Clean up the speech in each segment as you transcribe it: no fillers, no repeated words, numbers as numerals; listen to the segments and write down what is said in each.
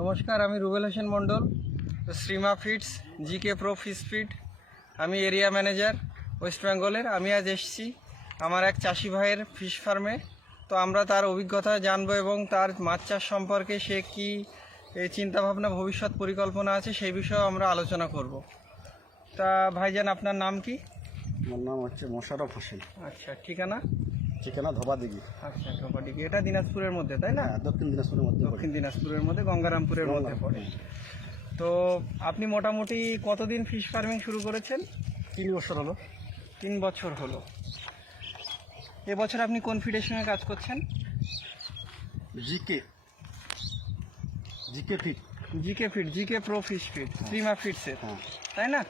নমস্কার, আমি Rubel Hossain Mondal, Shrima feeds, GK pro fish feed. আমি এরিয়া ম্যানেজার ওয়েস্ট বেঙ্গলের। আমি আজ এসেছি আমার এক চাষি ভাইয়ের ফিশ ফার্মে। তো আমরা তার অভিজ্ঞতা জানবো এবং তার মাছ চাষ সম্পর্কে সে কী চিন্তাভাবনা, ভবিষ্যৎ পরিকল্পনা আছে সেই বিষয়ে আমরা আলোচনা করব। তা ভাইজান, আপনার নাম কি? আমার নাম হচ্ছে মোশাররফ হোসেন। আচ্ছা, ঠিকানা? ঠিকানা ধোবাদিঘি। আচ্ছা, ধোবাদিঘি। এটা দিনাজপুরের মধ্যে, তাই না? দক্ষিণ দিনাজপুরের মধ্যে। দক্ষিণ দিনাজপুরের মধ্যে, গঙ্গারামপুরের মধ্যে পড়ে। তো আপনি মোটামুটি কতদিন ফিশ ফার্মিং শুরু করেছেন? 3 বছর হলো। 3 বছর হলো। এবছর আপনি কোন ফিডের সঙ্গে কাজ করছেন? GK feed. GK feed, GK pro fish feed, Shrima ফিডসের, হ্যাঁ। তাই না?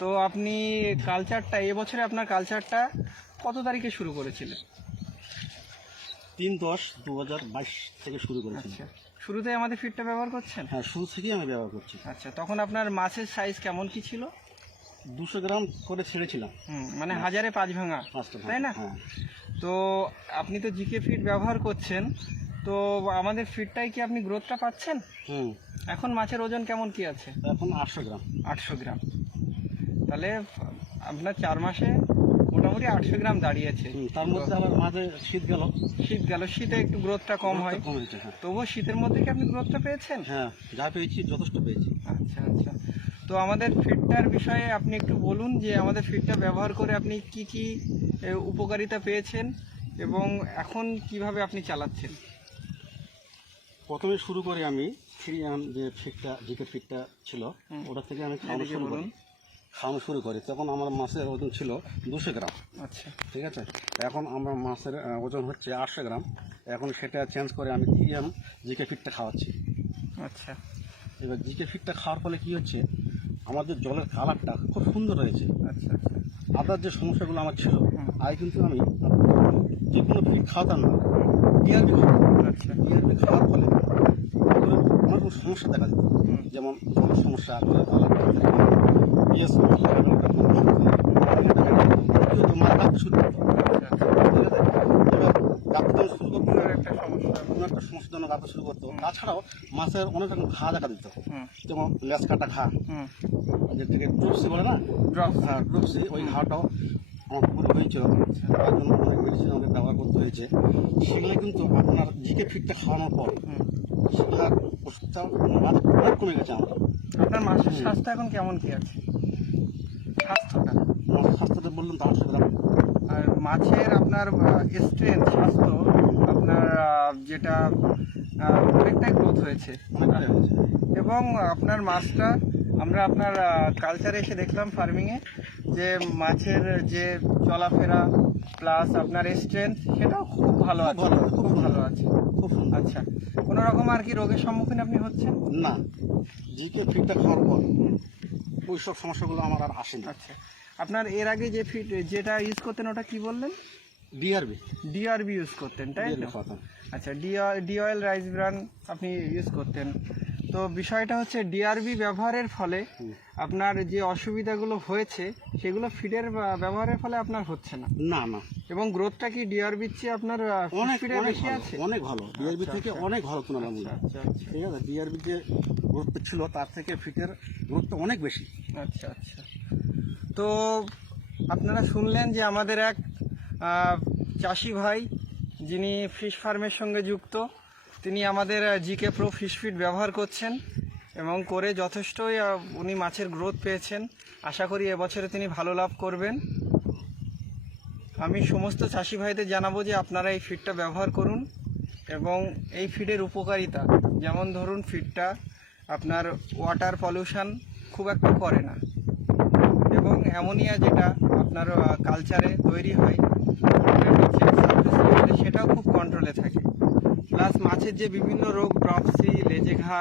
তো আপনি কালচারটা, এবছরে আপনার কালচারটা কত তারিখে শুরু করেছিলেন? 3/10/2022 থেকে শুরু করেছি। আচ্ছা, শুরুতে আমাদের ফিডটা ব্যবহার করছেন? হ্যাঁ, শুরু থেকেই আমি ব্যবহার করছি। আচ্ছা, তখন আপনার মাছের সাইজ কেমন কি ছিল? 200 গ্রাম করে ছেড়েছিলাম। মানে 1000-এ 5 ভাঙা, তাই না? হ্যাঁ। তো আপনি তো জিকে ফিড ব্যবহার করছেন, তো আমাদের ফিডটাই কি আপনি গ্রোথটা পাচ্ছেন? এখন মাছের ওজন কেমন কি আছে? এখন 800 গ্রাম। 800 গ্রাম। তাহলে আপনার 4 মাসে মোটামুটি 800 গ্রাম দাঁড়িয়েছে। তার মধ্যে আবার মাঝে শীত গেল। শীতে একটু গ্রোথটা কম হয়। হ্যাঁ। তবুও শীতের মধ্যে কি আপনি গ্রোথটা পেয়েছেন? হ্যাঁ, যা পেয়েছি যথেষ্ট পেয়েছি। আচ্ছা আচ্ছা। তো আমাদের ফিডটার বিষয়ে আপনি একটু বলুন যে আমাদের ফিডটা ব্যবহার করে আপনি কি কি উপকারিতা পেয়েছেন এবং এখন কিভাবে আপনি চালাচ্ছেন? প্রথমে শুরু করি আমি যে ফিডটা, জিকে ফিডটা ছিল, ওটা থেকে আমি খাওয়ানো শুরু করি। তখন আমার মাছের ওজন ছিল 200 গ্রাম। আচ্ছা, ঠিক আছে। এখন আমার মাছের ওজন হচ্ছে 800 গ্রাম। এখন সেটা চেঞ্জ করে আমি জিকে ফিডটা খাওয়াচ্ছি। আচ্ছা। এবার জিকে ফিডটা খাওয়ার ফলে কি হচ্ছে, আমাদের জলের কালারটা খুব সুন্দর হয়েছে। আচ্ছা আচ্ছা। আদার যে সমস্যাগুলো আমার ছিল, আগে কিন্তু আমি যে কোনো ফিড খাওয়াতাম না, ডিআরবি খাওয়াতাম। আচ্ছা। ডিআরবি খাওয়ার ফলে অনেক সমস্যা দেখা যেত, যেমন জলের সমস্যা, শুরু করতো। তাছাড়াও মাছের অনেক রকম ঘা দেখা দিত, যেমন লেজ কাটা ঘা, যেটাকে ড্রপসি বলে না, ড্রপসি, ওই ঘাটাও আমার পুরো হয়েছিল। তার জন্য অনেক মেডিসিন আমাদের ব্যবহার করতে হয়েছে। সেগুলো কিন্তু আপনার জিকে ফিডটা খাওয়ানোর পর সেগুলার ওষুধটা অনেক কমে গেছে আমার। আপনার মাছের স্বাস্থ্য এখন কেমন কি আছে? মাছের স্বাস্থ্যটা বললাম তো 800 গ্রাম। আর মাছের আপনার স্ট্রেংথ, স্বাস্থ্য আপনার যেটা অনেকটাই গ্রোথ হয়েছে এবং আপনার মাছটা আমরা আপনার কালচারে এসে দেখলাম ফার্মিংয়ে যে মাছের যে চলাফেরা প্লাস আপনার স্ট্রেংথ সেটাও খুব ভালো আছে, খুব ভালো আছে। আচ্ছা, কোনো রকম আর কি রোগের সম্মুখীন আপনি হচ্ছেন না? জিকে ফিডটা খাওয়ার পর ওই সব সমস্যাগুলো আমার আর আসেনি। আচ্ছা, আপনার এর আগে যে ফিড যেটা ইউজ করতেন ওটা কি বললেন? ডিআরবি ইউজ করতেন, তাই তো? আচ্ছা, ডিঅয়েল রাইস ব্রান আপনি ইউজ করতেন। তো বিষয়টা হচ্ছে ডিআরবি ব্যবহারের ফলে আপনার যে অসুবিধাগুলো হয়েছে সেগুলো ফিডের ব্যবহারের ফলে আপনার হচ্ছে না? না। এবং গ্রোথটা কি ডিআরবির চেয়ে আপনার অনেক বেশি আছে? অনেক ভালো, ডিআরবি থেকে অনেক ভালো তুলনামূলক। ঠিক আছে, ডিআরবি যে গ্রোথ ছিল তার থেকে ফিডের গ্রোথটা অনেক বেশি। আচ্ছা আচ্ছা। তো আপনারা শুনলেন যে আমাদের এক চাষি ভাই যিনি ফিশ ফার্মের সঙ্গে যুক্ত, তিনি আমাদের জিকে প্রো ফিশ ফিড ব্যবহার করছেন এবং করে যথেষ্টই উনি মাছের গ্রোথ পেয়েছেন। আশা করি এবছরে তিনি ভালো লাভ করবেন। আমি সমস্ত চাষি ভাইদের জানাবো যে আপনারা এই ফিডটা ব্যবহার করুন এবং এই ফিডের উপকারিতা, যেমন ধরুন ফিডটা আপনার ওয়াটার পলিউশন খুব একটা করে না এবং অ্যামোনিয়া যেটা আপনার কালচারে তৈরি হয় সেটাও খুব কন্ট্রোলে থাকে। প্লাস মাছের যে বিভিন্ন রোগ, ড্রপসি, লেজে ঘা,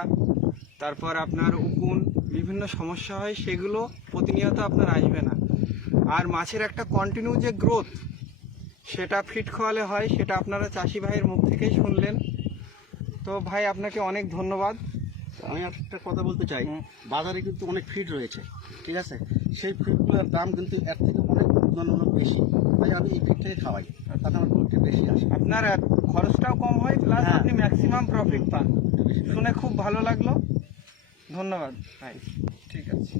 তারপর আপনার উকুন, বিভিন্ন সমস্যা হয়, সেগুলো প্রতিনিয়ত আপনার আসবে না। আর মাছের একটা কন্টিনিউ যে গ্রোথ সেটা ফিড খাওয়ালে হয়, সেটা আপনারা চাষি ভাইয়ের মুখ থেকেই শুনলেন। তো ভাই, আপনাকে অনেক ধন্যবাদ। আমি একটা কথা বলতে চাই, বাজারে কিন্তু অনেক ফিড রয়েছে, ঠিক আছে, সেই ফিডগুলোর দাম কিন্তু এর থেকে অনেক তুলনামূলক বেশি। তাই আমি এই ফিড থেকে খাওয়াই, তাতে আমার প্রোটিন বেশি আসে। আপনার খরচটাও কম হয়, প্লাস হ্যাঁ। আপনি ম্যাক্সিমাম প্রফিট পান। শুনে খুব ভালো লাগলো, ধন্যবাদ ভাই, ঠিক আছে।